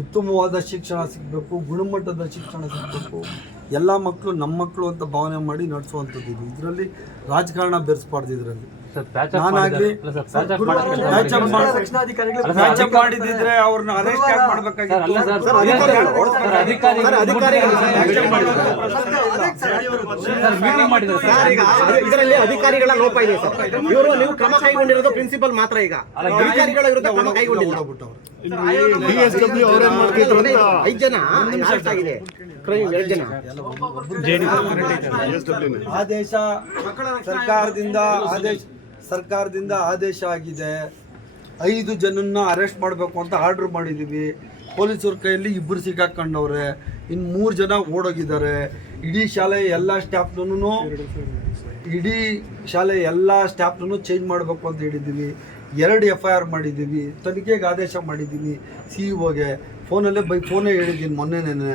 ಉತ್ತಮವಾದ ಶಿಕ್ಷಣ ಸಿಗಬೇಕು ಗುಣಮಟ್ಟದ ಶಿಕ್ಷಣ ಸಿಗಬೇಕು. ಎಲ್ಲ ಮಕ್ಕಳು ನಮ್ಮ ಮಕ್ಕಳು ಅಂತ ಭಾವನೆ ಮಾಡಿ ನಡೆಸುವಂಥದ್ದು ಇದು. ಇದರಲ್ಲಿ ರಾಜಕಾರಣ ಬೆರೆಸ್ಬಾರ್ದು ಇದರಲ್ಲಿ. ನಾನಾಗ್ಲಿ ಮಾಡಿದ್ರೆ ಸರ್ ಪ್ಯಾಚ್ ಅಪ್ ಮಾಡಿದ್ರೆ ಪ್ಯಾಚ್ ಅಪ್ ಮಾಡಿ- ರಕ್ಷಣಾಧಿಕಾರಿಗಳು ಅಲ್ಲ, ಪ್ಯಾಚ್ ಅಪ್ ಮಾಡಿದ್ರೆ ಅವ್ರನ್ನ ಅರೆಸ್ಟ್ ಯಾಕೆ ಮಾಡ್ಬೇಕಾಗಿತ್ತು? ಇದರಲ್ಲಿ ಅಧಿಕಾರಿಗಳ ಲೋಪ ಇದೆ ಸರ್. ಇವರು ನೀವು ಕ್ರಮ ಕೈಗೊಂಡಿರೋದು ಪ್ರಿನ್ಸಿಪಲ್ ಮಾತ್ರ ಈಗ. ಅಧಿಕಾರಿಗಳ ವಿರುದ್ಧ ಕ್ರಮ ಕೈಗೊಂಡಿಲ್ಲ. ಐದು ಜನ ಆಗಿದೆ ಜನ. ಆದೇಶ ಸರ್ಕಾರದಿಂದ ಆದೇಶ ಸರ್ಕಾರದಿಂದ ಆದೇಶ ಆಗಿದೆ. ಐದು ಜನನ್ನ ಅರೆಸ್ಟ್ ಮಾಡಬೇಕು ಅಂತ ಆರ್ಡರ್ ಮಾಡಿದ್ದೀವಿ ಪೊಲೀಸರ ಕೈಯಲ್ಲಿ ಇಬ್ಬರು ಸಿಕ್ಕಾಕೊಂಡವ್ರೆ. ಇನ್ನು ಮೂರು ಜನ ಓಡೋಗಿದ್ದಾರೆ. ಇಡೀ ಶಾಲೆ ಎಲ್ಲ ಸ್ಟಾಫ್ನೂ ಇಡೀ ಶಾಲೆ ಎಲ್ಲ ಸ್ಟಾಫ್ನೂ ಚೇಂಜ್ ಮಾಡಬೇಕು ಅಂತ ಹೇಳಿದ್ದೀವಿ. ಎರಡು ಎಫ್ ಐ ಆರ್ ಮಾಡಿದ್ದೀವಿ. ತನಿಖೆಗೆ ಆದೇಶ ಮಾಡಿದ್ದೀನಿ. ಸಿ ಇಒಗೆ ಫೋನಲ್ಲೇ ಬೈ, ಫೋನೇ ಹೇಳಿದ್ದೀನಿ ಮೊನ್ನೆನೇ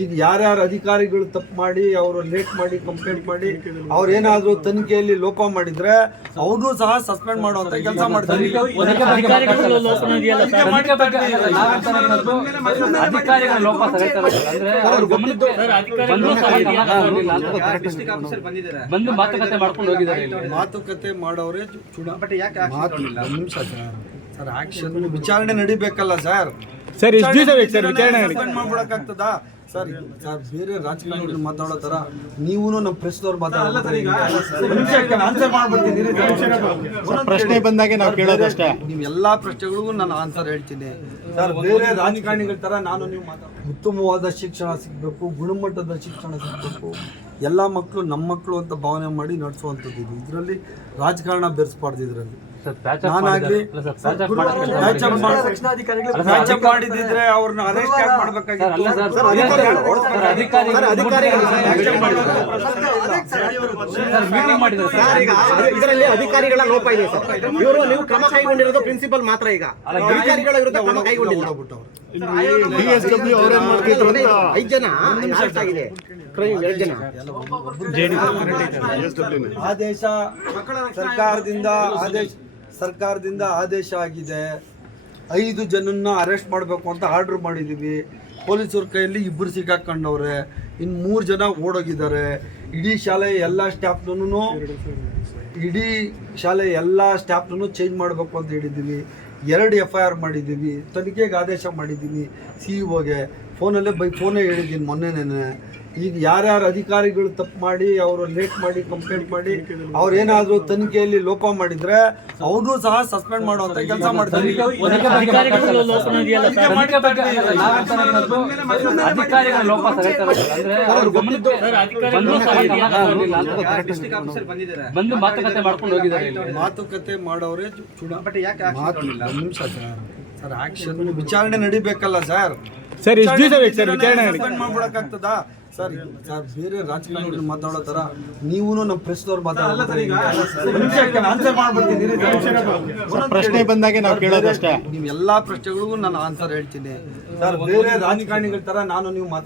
ಈಗ ಯಾರ್ಯಾರು ಅಧಿಕಾರಿಗಳು ತಪ್ಪು ಮಾಡಿ ಅವರು ಲೇಟ್ ಮಾಡಿ ಕಂಪ್ಲೇಂಟ್ ಮಾಡಿ ಅವ್ರೇನಾದರೂ ತನಿಖೆಯಲ್ಲಿ ಲೋಪ ಮಾಡಿದ್ರೆ ಅವ್ರನ್ನೂ ಸಹ ಸಸ್ಪೆಂಡ್ ಮಾಡುವಂತ ಕೆಲಸ ಮಾಡ್ತಾರೆ. ಅವ್ರ ಮಾತುಕತೆ ಮಾಡ್ಕೊಂಡು ಹೋಗಿದ್ದಾರೆ ಇಲ್ಲಿ. ಮಾತುಕತೆ ಮಾಡೋರೆ ನಿಮಿಷ ಸರ್. ಸರ್ ಆಕ್ಷನ್ ವಿಚಾರಣೆ ನಡಿಬೇಕಲ್ಲ ಸರ್. ಸರ್, ಇಷ್ಟ್ ದಿವ್ಸ ಬೇಕು ಸರ್ ವಿಚಾರಣೆ ಮಾಡ್ಬಿಡಕ್ಕಾಗ್ತದಾ? ಸರ್ ಸರ್ ಬೇರೆ ರಾಜಕಾರಣಿಗಳು ಮಾತಾಡೋ ತರ ನೀವು ನಮ್ಮ ಪ್ರೆಸ್ದವ್ರು ಮಾತಾಡೋ. ಪ್ರಶ್ನೆ ಬಂದಾಗ ನಾವು ಕೇಳೋದಷ್ಟೇ. ನೀವು ಎಲ್ಲಾ ಪ್ರಶ್ನೆಗಳಿಗೂ ನಾನು ಆನ್ಸರ್ ಹೇಳ್ತೀನಿ. ಸರ್ ಬೇರೆ ರಾಜಕಾರಣಿಗಳ ತರ ನಾನು ನೀವು ಮಾತಾಡ ಉತ್ತಮವಾದ ಶಿಕ್ಷಣ ಸಿಗಬೇಕು ಗುಣಮಟ್ಟದ ಶಿಕ್ಷಣ ಸಿಗಬೇಕು. ಎಲ್ಲ ಮಕ್ಕಳು ನಮ್ಮ ಮಕ್ಕಳು ಅಂತ ಭಾವನೆ ಮಾಡಿ ನಡೆಸುವಂಥದ್ದು ಇದು. ಇದರಲ್ಲಿ ರಾಜಕಾರಣ ಬೆರೆಸ್ಬಾರ್ದು ಇದರಲ್ಲಿ. ನಾನಾಗ್ಲಿ ಮಾಡಿದ್ರೆ ಅವ್ರನ್ನ ಅರೆಸ್ಟ್ ಯಾಕೆ ಮಾಡ್ಬೇಕಾಗಿತ್ತು ಇದರಲ್ಲಿ ಅಧಿಕಾರಿಗಳ ಲೋಪ ಇದೆ ಸರ್ ಇವರು ನೀವು ಕ್ರಮ ಕೈಗೊಂಡಿರೋದು ಪ್ರಿನ್ಸಿಪಲ್ ಮಾತ್ರ ಈಗ ಅಧಿಕಾರಿಗಳ ವಿರುದ್ಧ ಕ್ರಮ ಕೈಗೊಂಡಿಲ್ಲ ಡಿಎಸ್ಡಬ್ಲ್ಯೂ ಅವ್ರೇನ್ ಮಾಡ್ತಿದ್ರು ಅಂತ ಐದು ಜನ ಅರೆಸ್ಟ್ ಆಗಿದೆ ಕ್ರೈಮ್ ಎರಡು ಜನ ಡಿಎಸ್ಡಬ್ಲ್ಯೂ ಆದೇಶ ಸರ್ಕಾರದಿಂದ ಆದೇಶ ಸರ್ಕಾರದಿಂದ ಆದೇಶ ಆಗಿದೆ. ಐದು ಜನನ್ನ ಅರೆಸ್ಟ್ ಮಾಡಬೇಕು ಅಂತ ಆರ್ಡರ್ ಮಾಡಿದ್ದೀವಿ ಪೊಲೀಸರ ಕೈಯಲ್ಲಿ ಇಬ್ಬರು ಸಿಕ್ಕಾಕೊಂಡವ್ರೆ. ಇನ್ನು ಮೂರು ಜನ ಓಡೋಗಿದ್ದಾರೆ. ಇಡೀ ಶಾಲೆ ಎಲ್ಲ ಸ್ಟಾಫ್ನೂ ಇಡೀ ಶಾಲೆ ಎಲ್ಲ ಸ್ಟಾಫ್ನೂ ಚೇಂಜ್ ಮಾಡಬೇಕು ಅಂತ ಹೇಳಿದ್ದೀವಿ. ಎರಡು ಎಫ್ ಐ ಆರ್ ಮಾಡಿದ್ದೀವಿ. ತನಿಖೆಗೆ ಆದೇಶ ಮಾಡಿದ್ದೀನಿ. ಸಿ ಇಒಗೆ ಫೋನಲ್ಲೇ ಬೈ, ಫೋನೇ ಹೇಳಿದ್ದೀನಿ ಮೊನ್ನೆನೇ ಈಗ ಯಾರ್ಯಾರ ಅಧಿಕಾರಿಗಳು ತಪ್ಪು ಮಾಡಿ ಅವರು ಲೇಟ್ ಮಾಡಿ ಕಂಪ್ಲೇಂಟ್ ಮಾಡಿ ಅವ್ರೇನಾದರೂ ತನಿಖೆಯಲ್ಲಿ ಲೋಪ ಮಾಡಿದ್ರೆ ಅವ್ರನ್ನೂ ಸಹ ಸಸ್ಪೆಂಡ್ ಮಾಡುವಂತ ಕೆಲಸ ಮಾಡ್ತಾರೆ. ಅವ್ರ ಮಾತುಕತೆ ಮಾಡ್ಕೊಂಡು ಹೋಗಿದ್ದಾರೆ ಮಾತುಕತೆ ಮಾಡೋರೆ ಸರ್. ಆಕ್ಷನ್ ವಿಚಾರಣೆ ನಡಿಬೇಕಲ್ಲ ಸರ್. ಸರ್, ಎಷ್ಟು ದಿವಸ ಬೇಕು ಸರ್ ವಿಚಾರಣೆ ಮಾಡ್ಬಿಡಕ್ಕಾಗ್ತದಾ? ಸರ್ ಸರ್ ಬೇರೆ ರಾಜಕೀಯ ಮಾತಾಡೋ ಥರ ನೀವು ನಮ್ಮ ಪ್ರೆಸ್ದವ್ರು ಮಾತಾಡೋ ಆನ್ಸರ್ ಮಾಡ್ಬಿಡ್ತೀನಿ ಸರ್. ಪ್ರಶ್ನೆ ಬಂದಾಗ ನಾವು ಕೇಳೋದಷ್ಟೇ. ನಿಮ್ ನೀವು ಎಲ್ಲಾ ಪ್ರಶ್ನೆಗಳಿಗೂ ನಾನು ಆನ್ಸರ್ ಹೇಳ್ತೀನಿ. ಸರ್ ಬೇರೆ ರಾಜಕಾರಣಿಗಳ ತರ ನಾನು ನೀವು ಮಾತಾಡೋ